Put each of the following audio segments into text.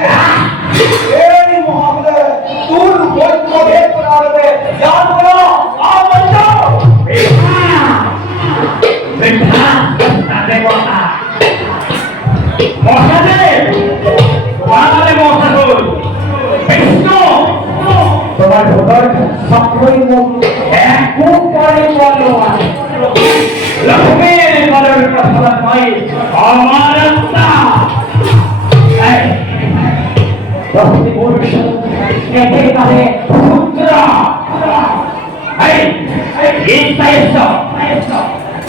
এই মহাবলে তোর বৈদ্য ভেদ করা হবে জান বলো আবদ্ধ বৃদ্ধা দেবতা মহাদেব তোমাদের মহাদেব বিষ্ণু তোমার ভোটার সবই মুখ এক মুখ পরে বলো লক্ষ্মীর বলের কথা নয় আমার আত্মা লক্ষ্মী পুরুষ একেবারে পুত্র এই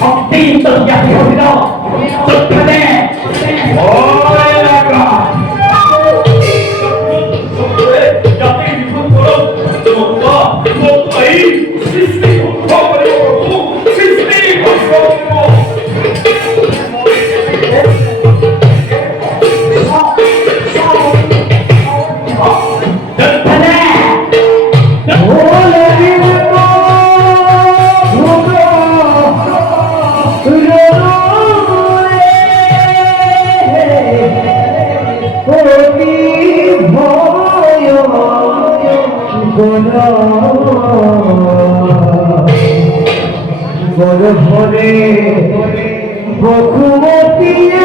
শক্তি তো জাতি হইল চোখে ওরে লাগা জাতি বিভূত করো তোমরা তোমরাই সৃষ্টি করে প্রভু সৃষ্টি করো বড় ভরে বকুমতিয়ে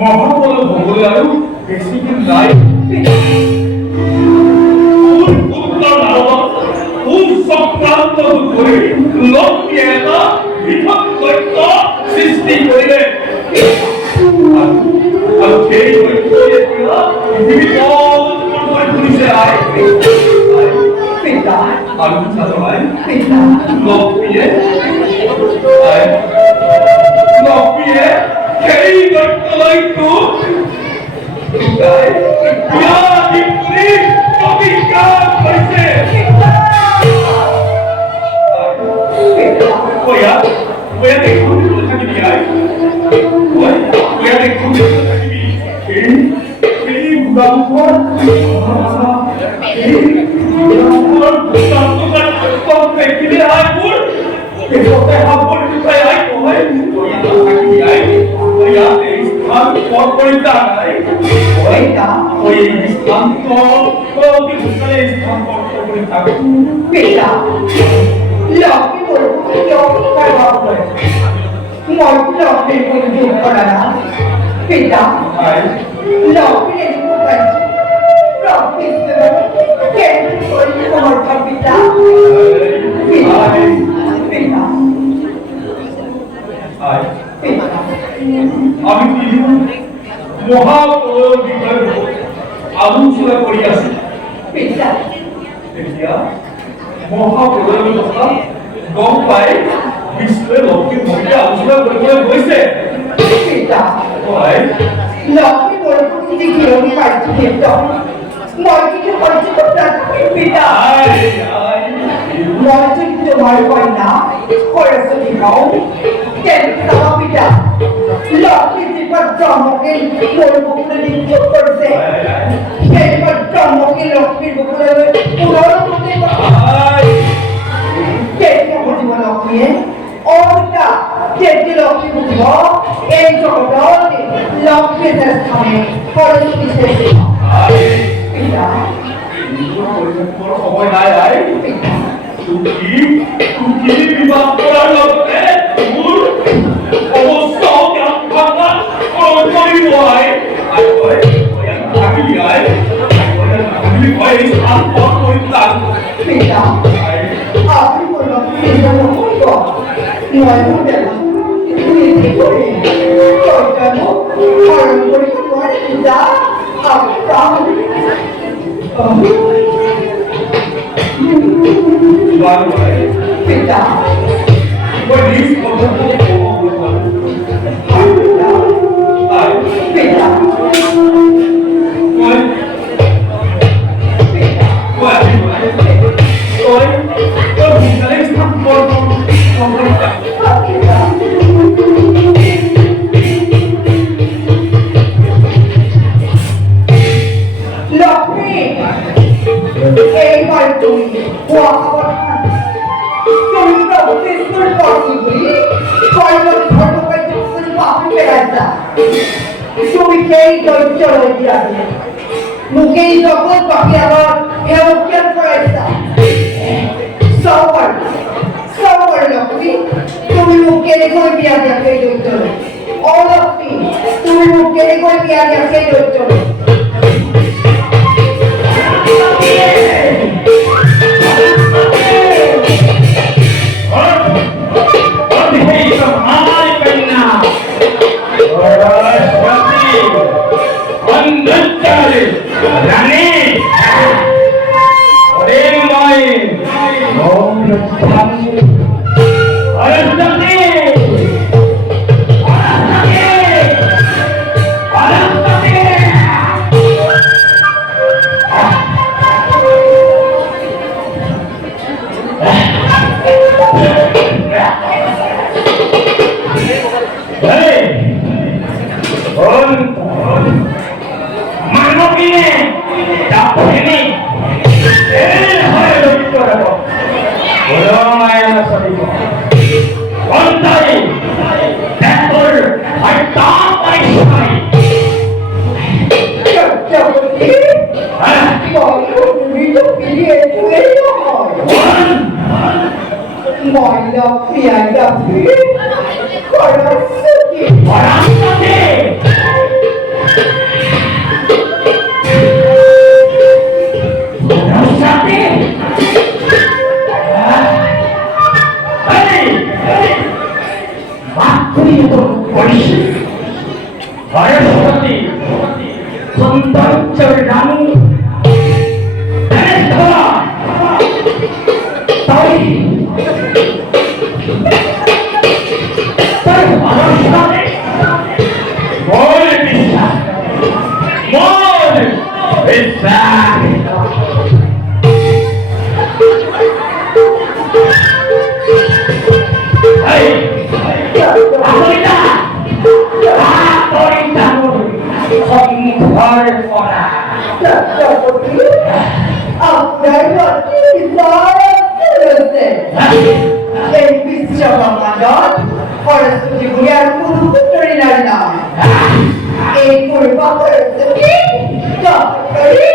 মহাবল ভগলে আৰু বেছি দিন নাই চক্ৰান্ত কৰি লক্ষ্মীয়ে এটা পৃথক দৈত্য সৃষ্টি কৰিলে আৰু সেই দৈত্যই এতিয়া পৃথিৱীত ঘূৰিছে আৰু লক্ষ্মীয়ে সেই দৈত্যলৈতো অভিজ্ঞান কৰিছে দেখুন থাকিবি এই ব্রাহ্মণ এই ব্রাহ্মণ সব দেখলে আইপুর এই সবে হাবুর বিষয় আই কই আই ওই আই স্থান পর পরিতা নাই ওই না ওই স্থান তো কি বুঝলে স্থান পর পরিতা পিতা লক্ষ্মী বলবো কেউ কার বাবা করে মই লক্ষ্মী বলবো করা না পিতা লক্ষ্মী এসব পাইছি লক্ষ্মী কে করি তোমার পিতা পিতা পিতা আমি কি মহাপ্রলয় বিগ্রহ আলোচনা করিয়াছি পিতা পিতা মহাপ্রলয়ের কথা গম পাই বিশ্বের লক্ষ্মীর মধ্যে আলোচনা কৰিবলৈ গৈছে পিতা হয় লক্ষ্মী বৰপুতি ঘিৰণি পাইছো পিতা মই কিছু কৰিছো পিতা মই যদি তোমাৰ কন্যা সৰস্বতী হওঁ তেন্তে পিতা লক্ষ্মী যিপদ জন্মকে মোৰ বুকুলৈ নিক্ষেপ কৰিছে সেইপদ জন্মকে লক্ষ্মীৰ বুকুলৈ পুনৰ কেতিয়া বুজিব লক্ষ্মীয়ে অৰ্পিতা কেতিয়া লক্ষ্মী বুজিব এই জগতত লক্ষ্মীৰ স্থানে সৰস্বতী শ্ৰেষ্ঠ পিতা সময় নাই আই তুমি বিবাহ কৰাৰ লগতে মোৰ অৱস্থা কৰিব আই ভাবিলি আই ভাবিলি কয় এই স্থান পথ কৰিলা পিতা আপনি বলল চিন্তা নকরিব নয় মনে তুমি কি করে কেন কারণ করি তোমার পিতা আপনি তাহলে পিতা ওই নিজ পদ্ধতি পিতা মুখে জগৎ বাকি আবার হেউকেন করাইছা সবার লক্ষ্মী তুমি মুখে করে বিয়া দেখে দৈত্য ও লক্ষ্মী তুমি মুখে করে বিয়া দেখে দৈত্য ঘৰ পৰা চক্ৰৱৰ্তী আপোনাৰ প্ৰতি বিচৰা আছে এই বিশ্বব্ৰহ্মাণ্ডত সৰস্বতী বুলি আৰু কোনো সুন্দৰী নাৰী নাই এই পূৰ্ব সৰস্বতী চক্ৰৱৰ্তী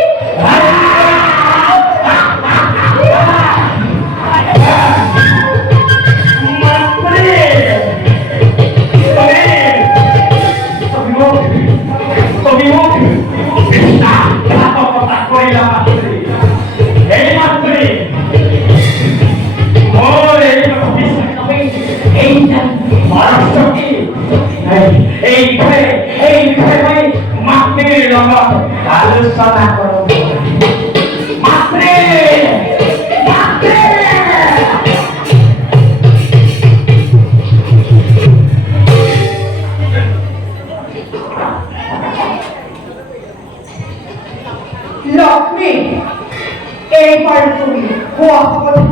আলোচনা করো মাত্রে লক্ষ্মী এইবাৰ তুমি হোৱা সাৱধান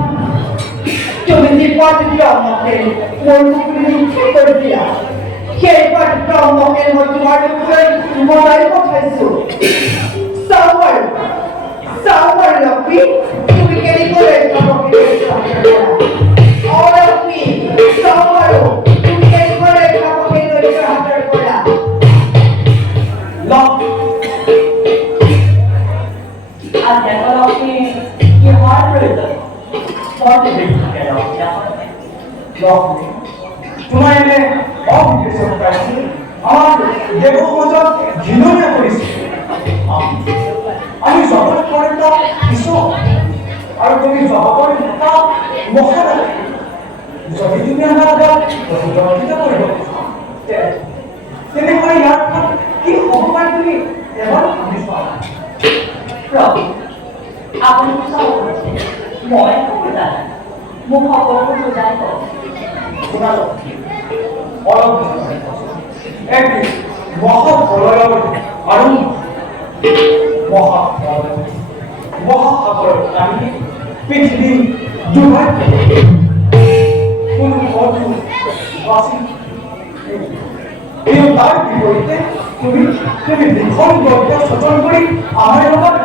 তুমি যি পথক্ৰমকে মোৰ মুখলৈ নিক্ষেপ কৰি দিয়া সেই পথক্ৰমকে মই তোমাৰ মুখলৈ মনাই পঠাইছো চাওবাৰ লক্ষ্মী তুমি কেনেকৈ লক্ষ্মী চাওবাৰ তুমি কেনেকৈ হাতৰ কৰা লক্ষ্মী কিহৰ প্ৰয়োজন তোমাৰ এনে অবিশ্বাস পাইছে আমাৰ দেৱ সমাজত ঘৃণনীয় কৰিছে আমি জগত কৰিতা কিছু আৰু তুমি জগতৰ নেতা মহাৰাজ যদি তুমি আমাৰ আগত প্ৰতিদ্বন্দ্বিত কৰিব তেনেহ'লে ইয়াৰ ফলত কি হ'ব পাৰে তুমি এবাৰ ভাবি চোৱা প্ৰভু আপুনি চাব মই ক'ব জানো মোক সকলো বুজাই কওক শুনালো অলপ এক মহাপ্ৰলয়ৰ আৰু মহাসাগৰৰ কাহিনী পৃথিৱী ডুবাই কোনো বন্ধু বাচি এই তাৰ বিপৰীতে তুমি ভীষণ গদ্য সূচন কৰি আমাৰ লগত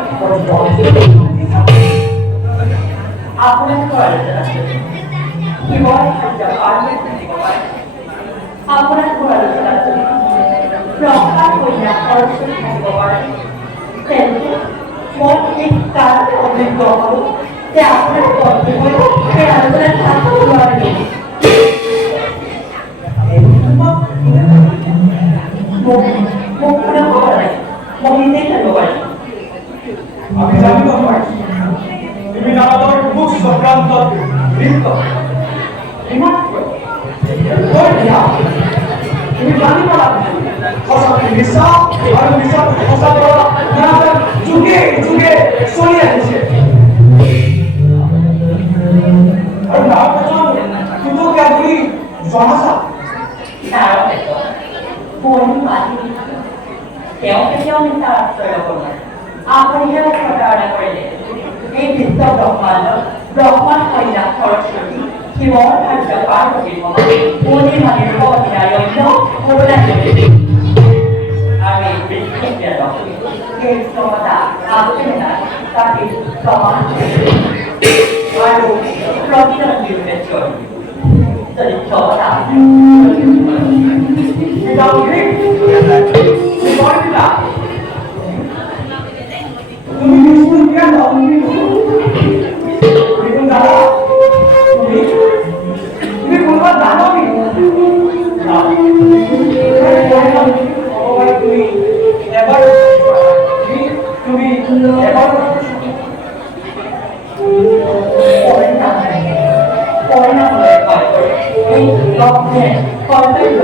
আপোনাৰ আলোচনা কিহৰ খাদ্য কাৰণে থাকিব পাৰে আপোনাৰ আলোচনা প্ৰসাদ কন্যা সৰস্বতী থাকিব পাৰে তেন্তে মই এই কাৰণে অভিজ্ঞ হ'লো যে আপোনাৰ বন্ধুবোৰ সেই আলোচনাত থাকিব নোৱাৰে মোক কোনো ক'ব নাই মই নিজেই থাকিব পাৰিম আমি জানিব পাৰিছো তুমি নাৰদৰ মুখ চক্ৰান্তত লিপ্ত ইমান তুমি জানিব লাগিব সঁচাকৈ মিছা আৰু মিছা সঁচা কৰা নাৰদৰ যুগে যুগে চলি আহিছে আৰু নাৰদজন তুতকীয়া বুলি জনাছা তেওঁ কেতিয়াও মিছা আশ্ৰয় ল'ব নোৱাৰে আপুনিহে প্ৰতাৰণা কৰিলে এই বিশ্ব ব্ৰহ্মাণ্ডত ব্ৰহ্মাণ্ড কন্যা সৰস্বতী শিৱৰ ভাৰ্য পাৰ্বতীৰ মনি মানিৰ অধিনাৰী অন্য সৰুলা আৰু এই পৃথিৱীৰ লক্ষ্মী এই ক্ষমতা আছে নাই তাকে প্ৰমাণ আৰু প্ৰতিদ্বন্দ্বী ৰূপে যদি ক্ষমতা তুমি নিশ্চয় দিয়া তুমি দাদা তুমি কোনোবা জানো নেকি তুমি এবাৰ তুমি এবাৰ পৰিণামলৈ কয় এই লক্ষ্যে কৰ্তব্য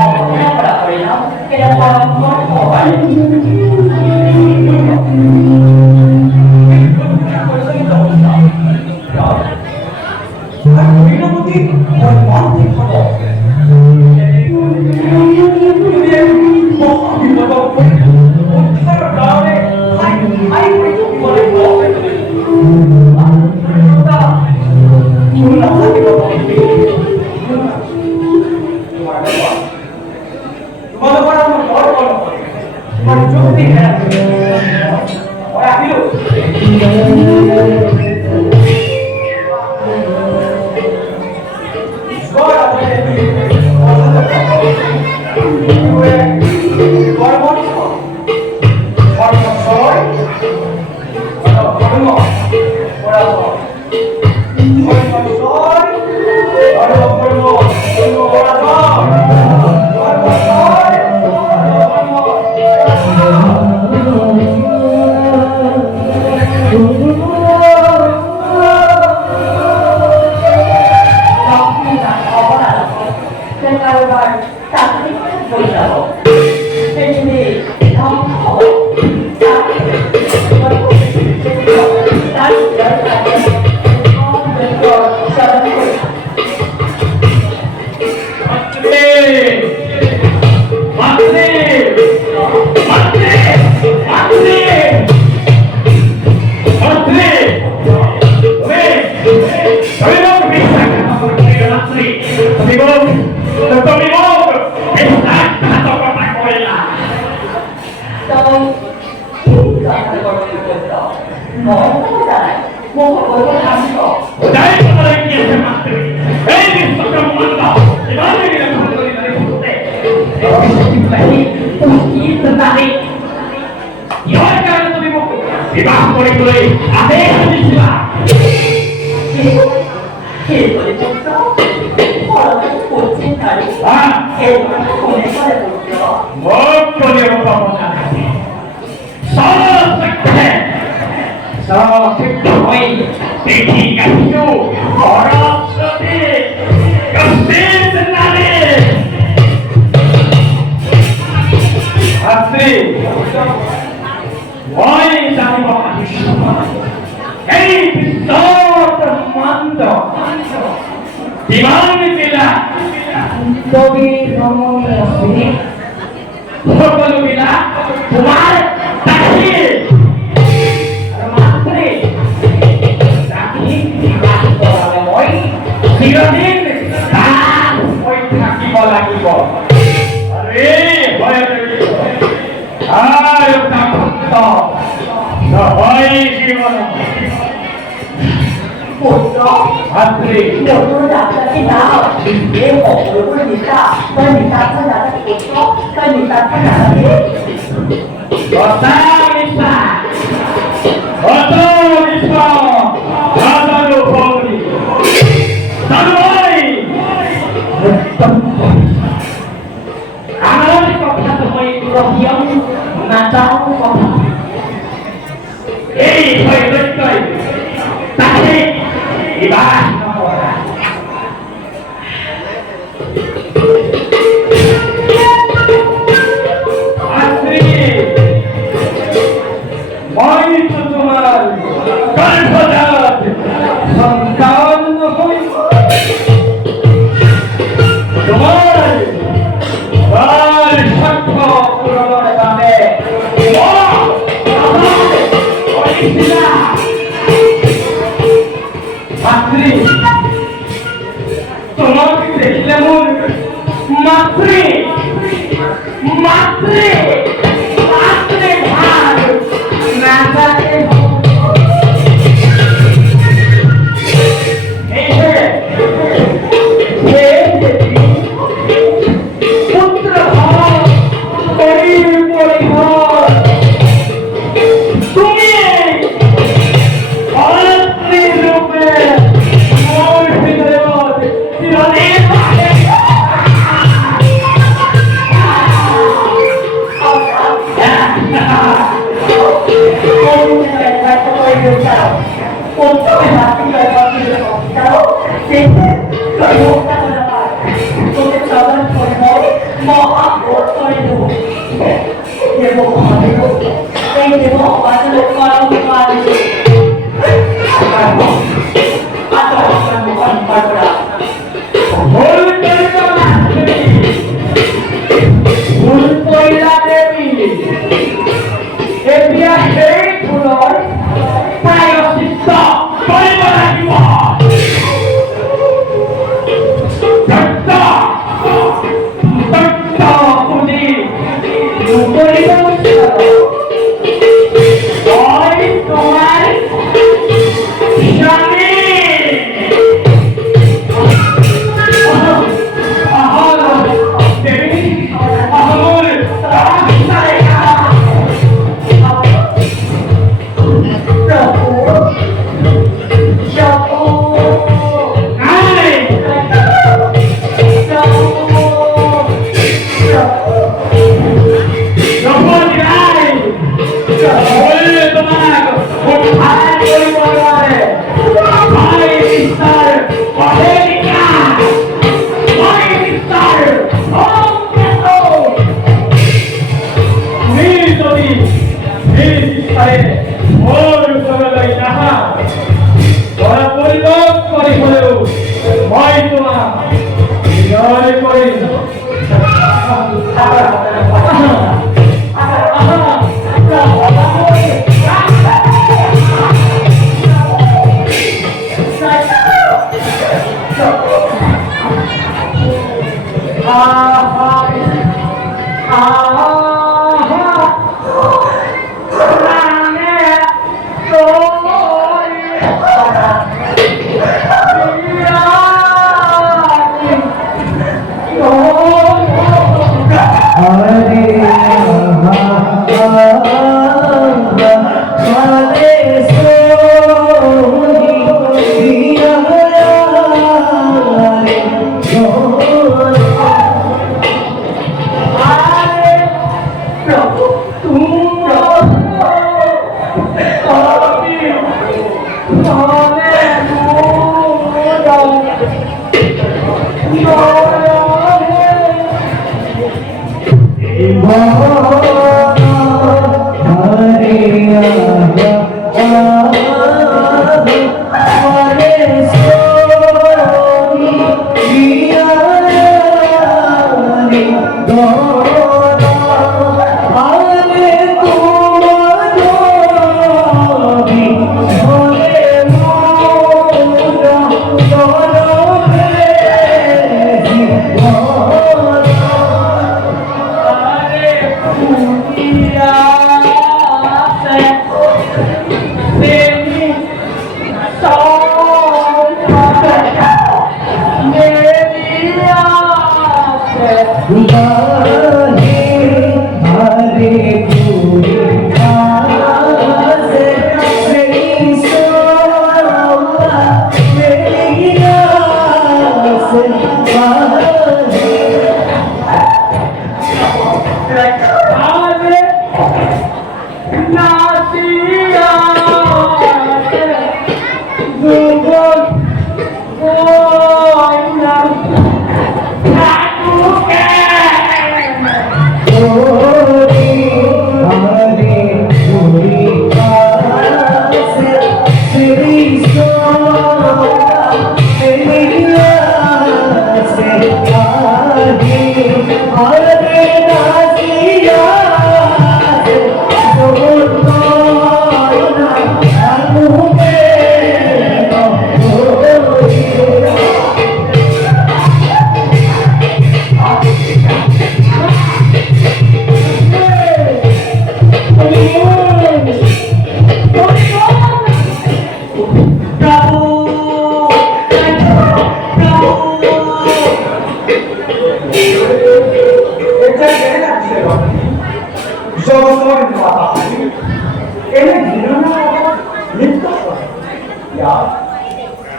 অৱহেলা পৰিণাম কেনেকুৱা হ'ব পাৰে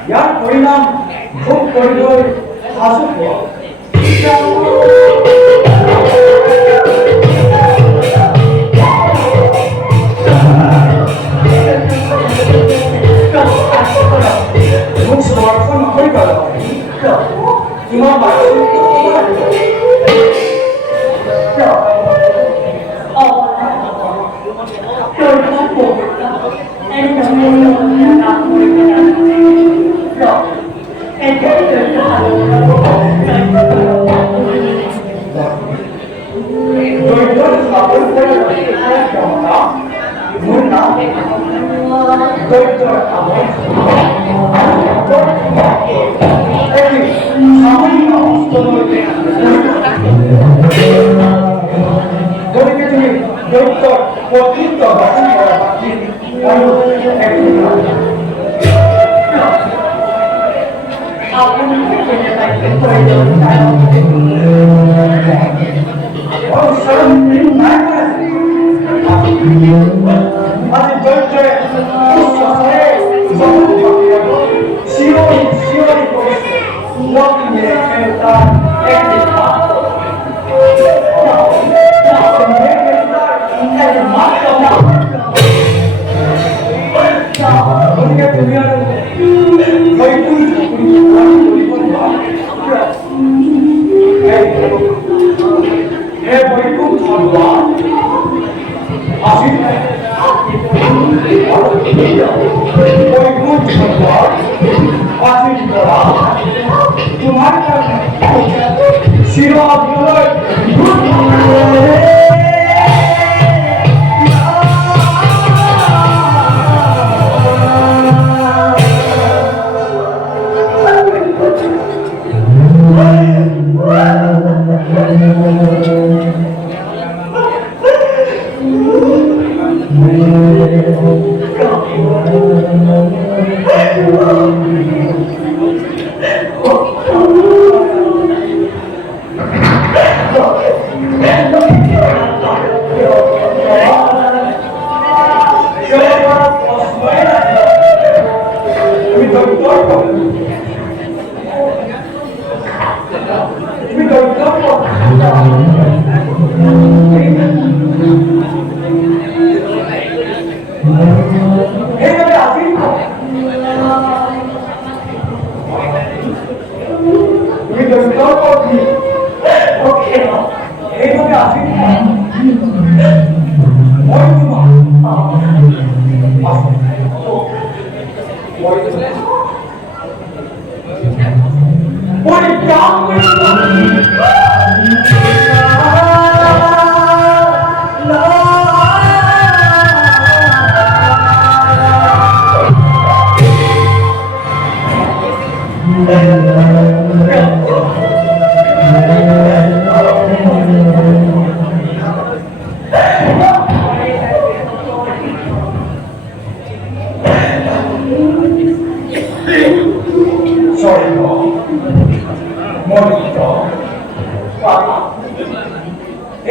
ইয়াৰ পৰিণাম ভোগ কৰিবলৈ সাজু হোৱা মোক সমৰ্থন নকৰিবা তোমাৰ গতিকে তুমি দৈত্যৰ কৰ্তৃত্ব গঠন কৰা আৰু আজি দৈত্যৰে উচ্চস্বৰে চিঞৰি চিঞৰি কৰিছে গতিকে তুমি আৰু বৈকুণ্ঠ তোমাৰ কাৰণে চিৰ অভিনয়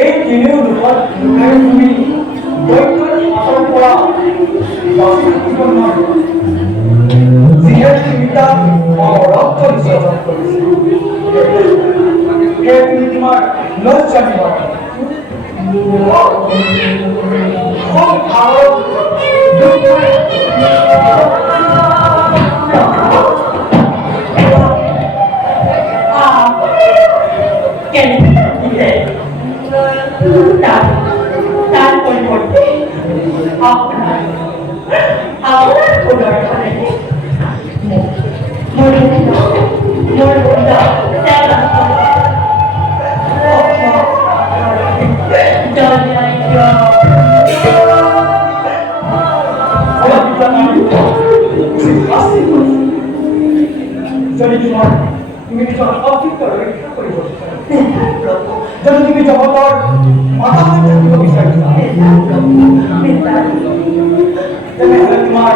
এই তিনিও দুখত লুকাই তুমি দৈত্যৰ হাতৰ পৰা বাচি থাকিব নোৱাৰো যিহেতু তুমি তাক মঘৰত বিসৰ্জন কৰিছে সেয়ে তুমি তোমাৰ লজ জানিব তার পরিবর্তে আপনার পরিবর্তনে যদি তোমার তুমি নিজৰ অস্তিত্ব ৰক্ষা কৰিব যদি তুমি জগতৰ মাথা হৈ থাকিব বিচাৰিছা তেনেহ'লে তোমাৰ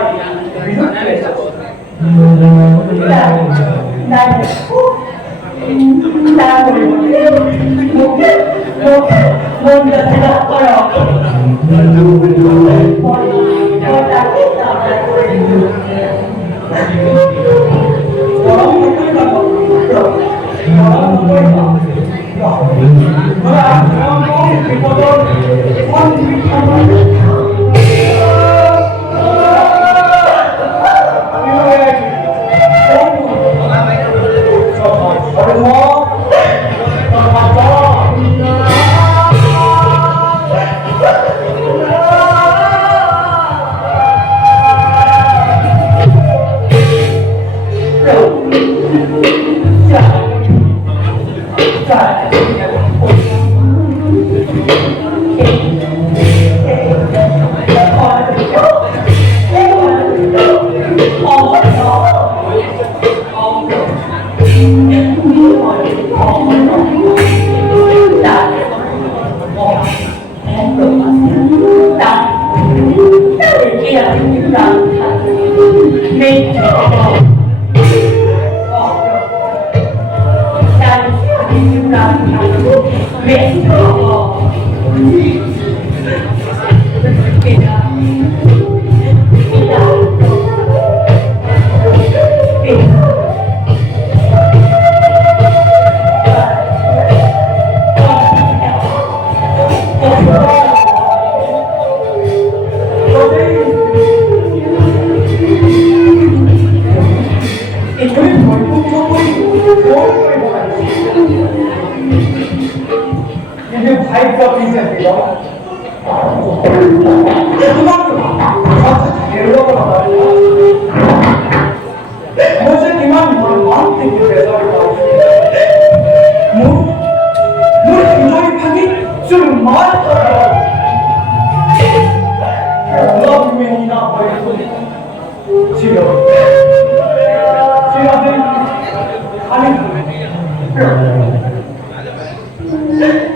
Thank you.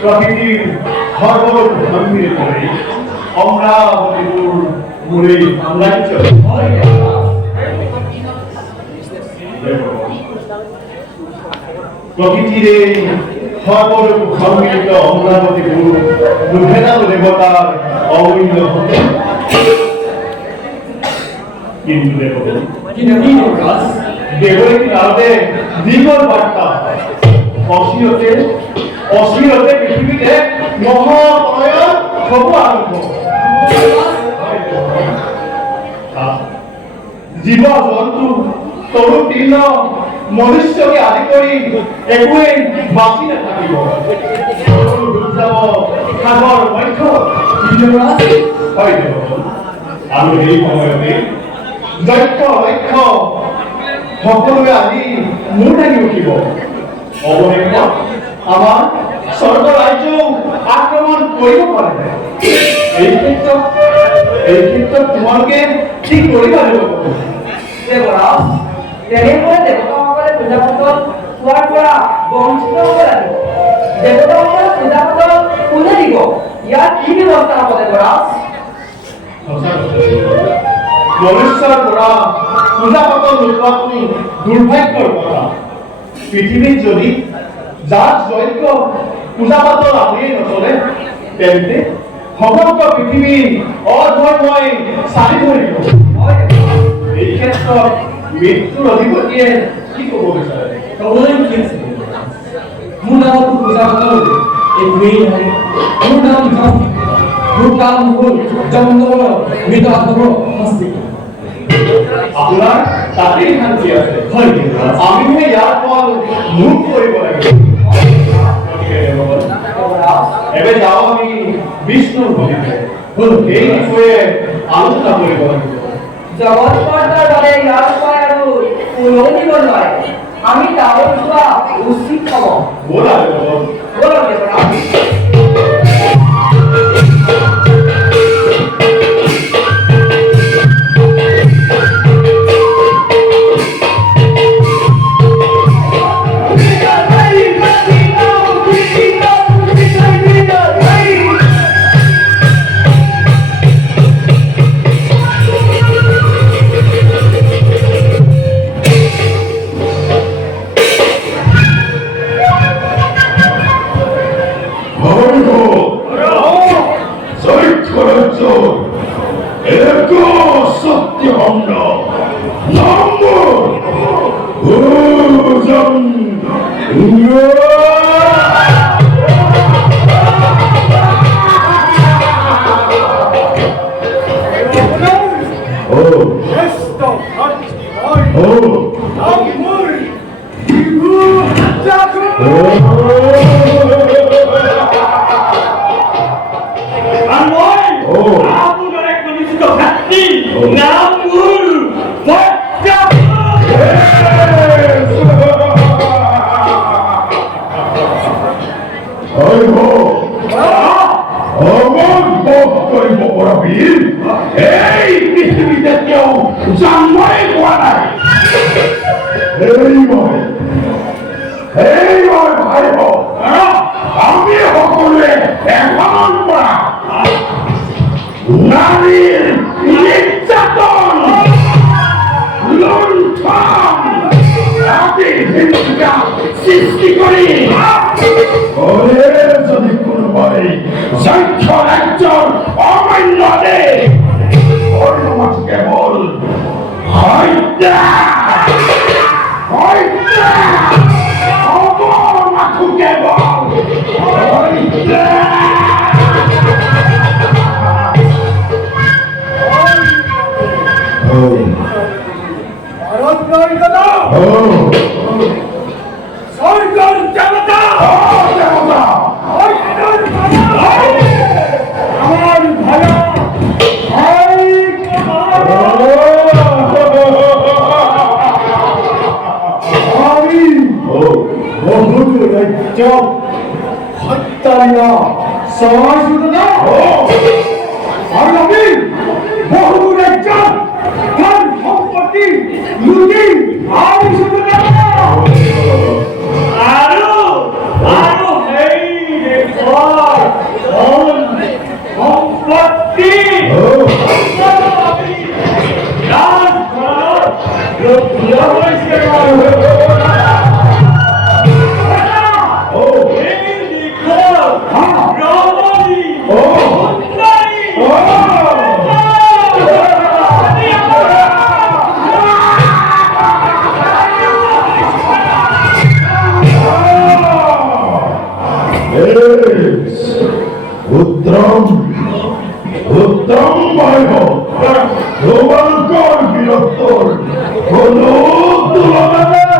প্রকৃতির সর্বর ভঙ্গির করে অমরাবতীপুর মুড়ি সাম্রাজ্য প্রকৃতির এই সর্বরূপ সম্মিলিত অমরাবতীপুর দুর্ভেদাল দেবতার অমূল্য কিন্তু দেবরী কারণে দ্বিগর বার্তা অশ্লীলতে পৃথিবীতে মহাপ্রলয় শুভ আরম্ভ জীৱ জন্তু তৰু তৃণ মনুষ্যকে আদি কৰি একোৱেই বাচি নাথাকিব সাগৰ মধ্য আৰু সেই সময়তে দক্ষ লক্ষ্য সকলোৱে আহি মোৰ লাগি উঠিব। অৱশেষত আমাৰ স্বৰ্গ ৰাজ্যও আক্ৰমণ কৰিব পাৰে। এই ক্ষেত্ৰত তোমালোকে কি কৰিবা লাগিব? দেৱৰাজ, তেনেহ'লে দেৱতাসকলে পূজাপাতল হোৱাৰ পৰা বঞ্চিত হ'ব লাগিব। দেৱতাসকলে পূজাপাতল কোনে দিব? ইয়াৰ কি ব্যৱস্থা হ'ব দেৱৰাজ? মনুষ্যৰ পৰা পূজাপাতল নোলোৱাটো দুৰ্ভাগ্যৰ কথা। পৃথিৱীত যদি যাগ যজ্ঞ পূজাপাতল আহিয়ে নচলে, তেন্তে সমগ্ৰ পৃথিৱী অধৰ্মই চালি ধৰিব। এই ক্ষেত্ৰত মৃত্যুৰ অধিপতিয়ে কি ক'ব বিচাৰে? ক'বলৈ কি আছে? মোৰ নামতো পূজাপাতল একোৱেই নহয়। মোৰ নাম যম। মোৰ কাম হ'ল জমদগ্ন মৃত আত্মাৰ শাস্তি। আপোনাৰ তাতেই শান্তি আছে। হয়, আমিহে ইয়াৰ ফল ভোগ কৰিব লাগিব। গতিকে এবে যাওঁ আমি বিষ্ণুৰ ভূমিতে এই বিষয়ে আলোচনা কৰিব লাগিব। জগৎকৰ্তাৰ বাবে ইয়াৰ উপায় আৰু কোনেও দিব নোৱাৰে। আমি তালৈ যোৱা উচিত হ'ব। ব'লা ব'লক দেৱৰাজ। তোমালোকৰ বীৰত্বৰ কোনো তুলনা নাই।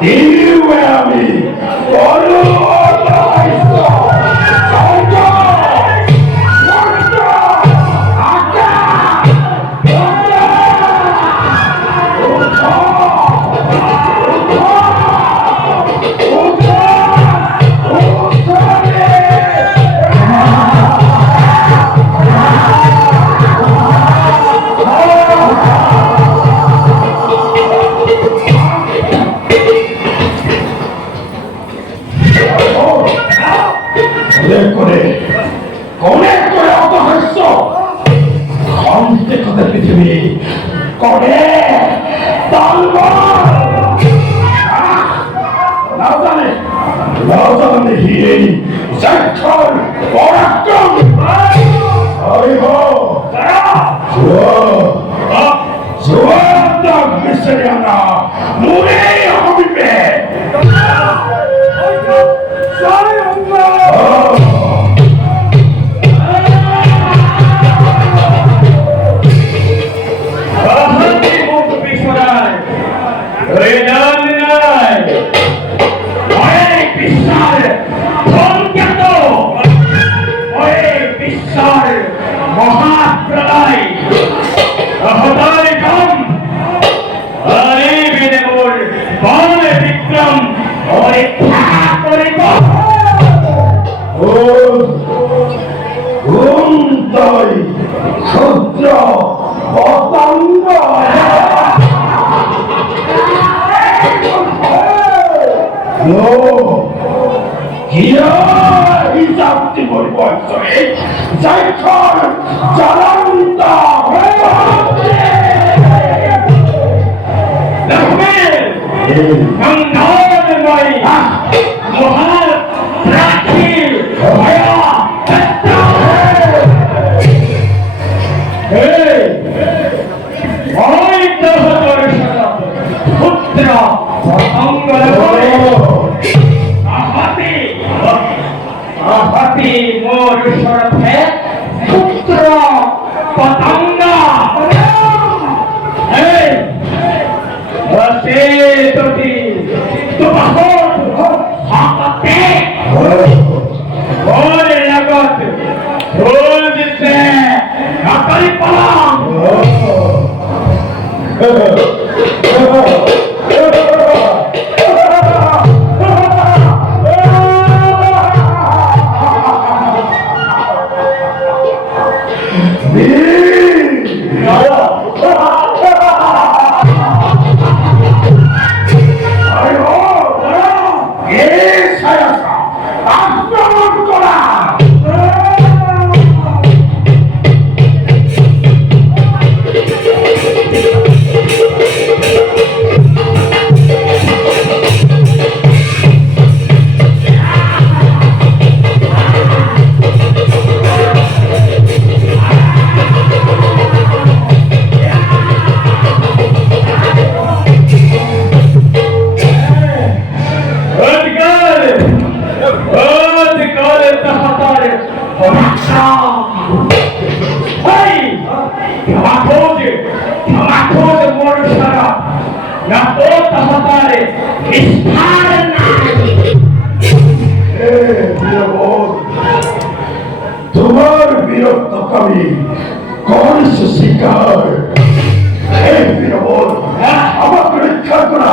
দিবে আমি বলো পৃথিবী করে রাজধানী হিরে যখন পরাক্রম মিশরিয়ানা মুরে হবিবে মহাপ্রলয় বিক্রম ক্ষুদ্র পতঙ্গ হিসাবটি পরিবর্তনে যখন জ্বলন্ত মোর সরফে পুত্র পতঙ্গ বসে তোটি তোমার হাতে ওর লাগত ঢোল দিতে কাকলি পালাম তোমার বীরত্ব কবি কোন শিকার আমাকে রক্ষা করা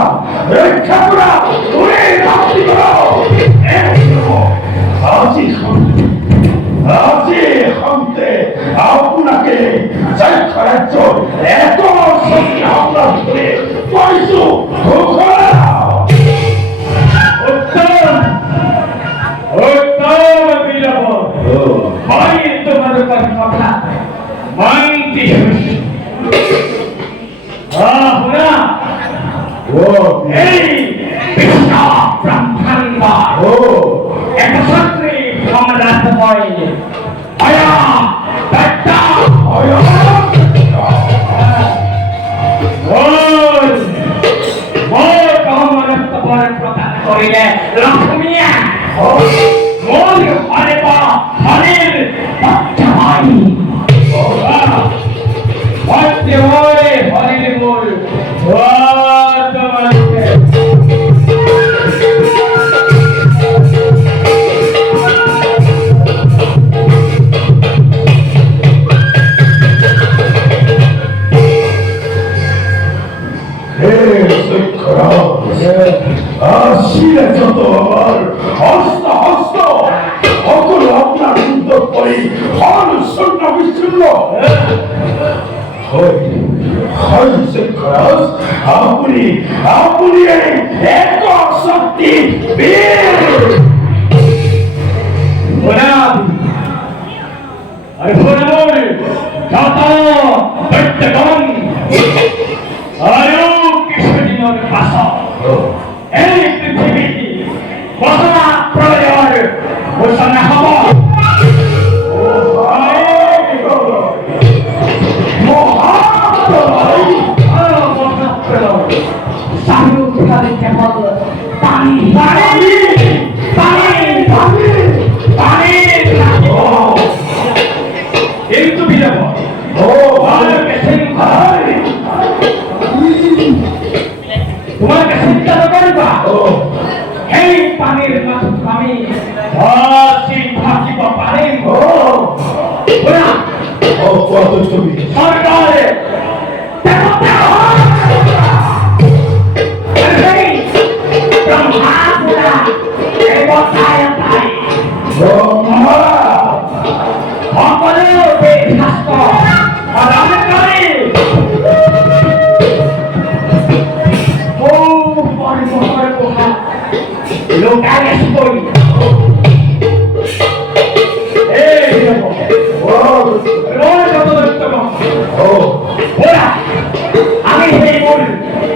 আপনাকে এত শক্তি হামলা করে কথা মানতে এই বিশ্ব ব্রহ্মাণ্ড একসত্রে সম্রাটময় প্রদান করিলে লক্ষ্মীয়া মন হরে হরের হরির মূল আপুনি এক শক্তি বীর আরে ভোরমোর যত দৈত্যগণ আয়ু কৃষ্ণজীবন পাশ এই পৃথিবী বসনা প্রলয়ের ঘোষণা হব পানি পানি পানি পানি পানি কিন্তু বিরব ও তোমাকে চিন্তা করবা এই পানির মাছ আমি থাকিব পাৰিম সরকারে আমি সেই মূল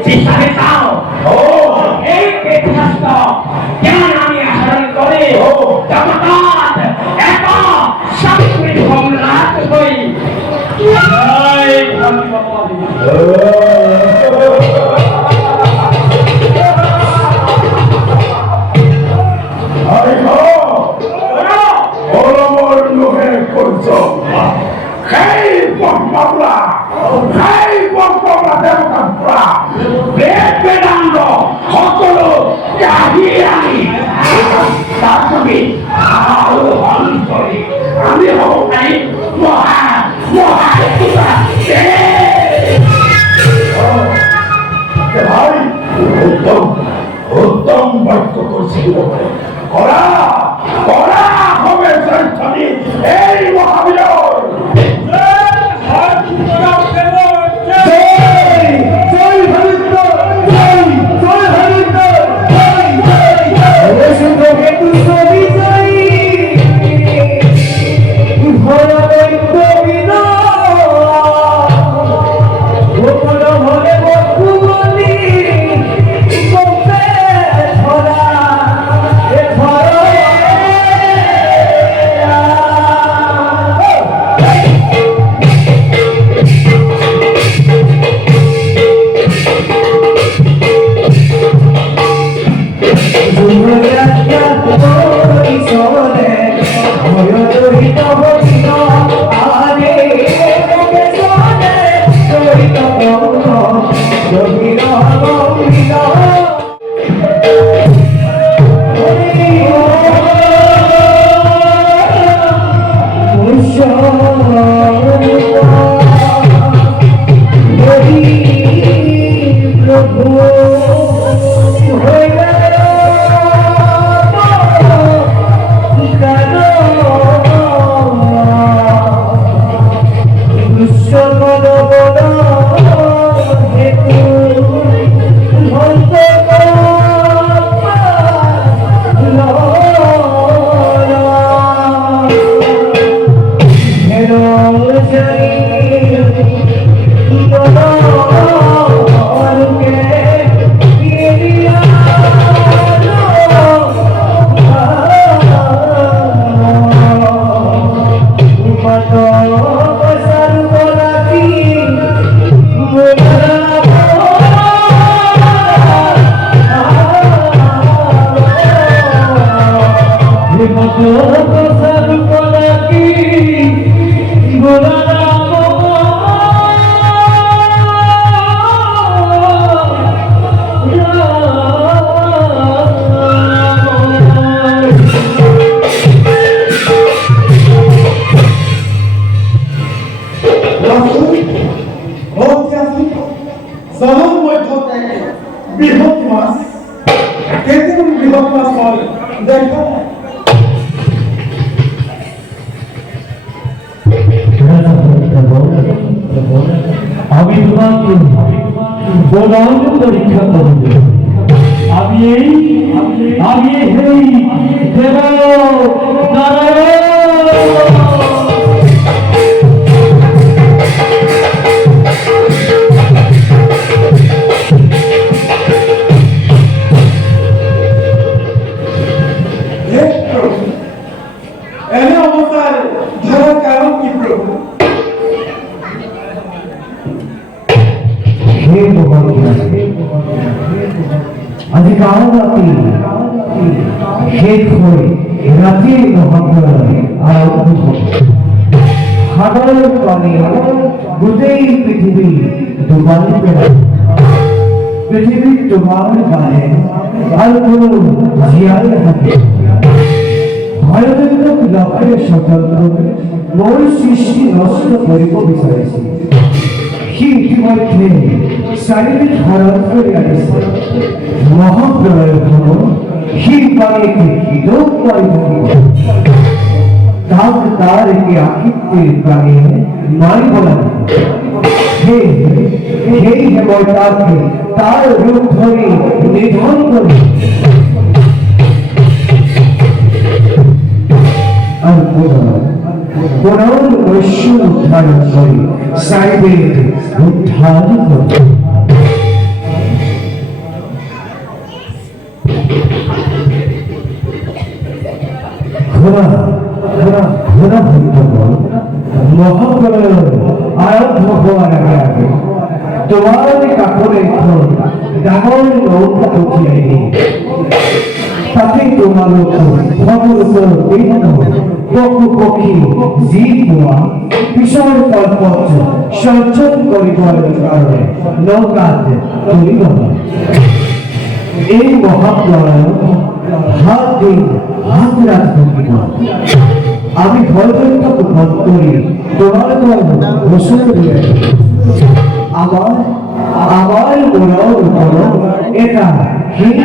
চিন্তাকে চাও এই বেদশাস্ত্র কেমন আমি আচরণ করে জগৎ এত শক্তি সম্রাট হই আমি হব মহা মহা ভাই উত্তম বাক্য করছিল করা করা হবে এই মহাবীর বৃহৎ মাছ কেমন বৃহৎ মাছ হয় দেখা আমি তোমাকে বলন পরীক্ষা করবে আমি এই হেই দেব নারায়ণ এনে অবতার ধরার কারণ কি প্রভু? হে ভগবান আজি কাল রাতে শেষ হয়ে রাতে মহাগ্রহ আরম্ভ হবে সাগর পানি গোটেই পৃথিবী ডুবাই পেলায় পৃথিবী ডুবাই গানে আর কোনো জিয়াই থাকে ভয়ভীত লক্ষ্যে স্বতন্ত্র মোৰ সৃষ্টি নষ্ট কৰিব বিচাৰিছে সি ইতিমধ্যে চাৰিবিধ হৰণ কৰি আনিছে মহাপ্ৰলয়খনো সি পানীকে হৃদয় কৰি থাকিব তাক তাৰ এটি আকৃতিৰ প্ৰাণীয়ে মাৰিব লাগিব সেয়েহে মই তাকে তাৰ ৰূপ ধৰি নিধন কৰি আর পুনর বৈশ্য উদ্ধার করি সাইবের উদ্ধার করি ঘোড়া ঘোড়া ঘোড়া হইতে বল মহাপ্রলয় আরম্ভ হওয়ার আগে আগে তোমার কাপড়ে ডাঙর নৌকা উঠিয়ে তাতে তোমার খবর বিভিন্ন পশু পক্ষী জীব পোৱা পিছৰ কল্পত সঞ্চয় কৰিবৰ কাৰণে নৌকাত তুলিব এই মহাপ্ৰলয়ত হাত দিন হাত রাত থাকিব আমি ভয়ভীতক বধ কৰি তোমালোকৰ ওচৰ লৈ আমার মনৰ ওপৰত এটা হীন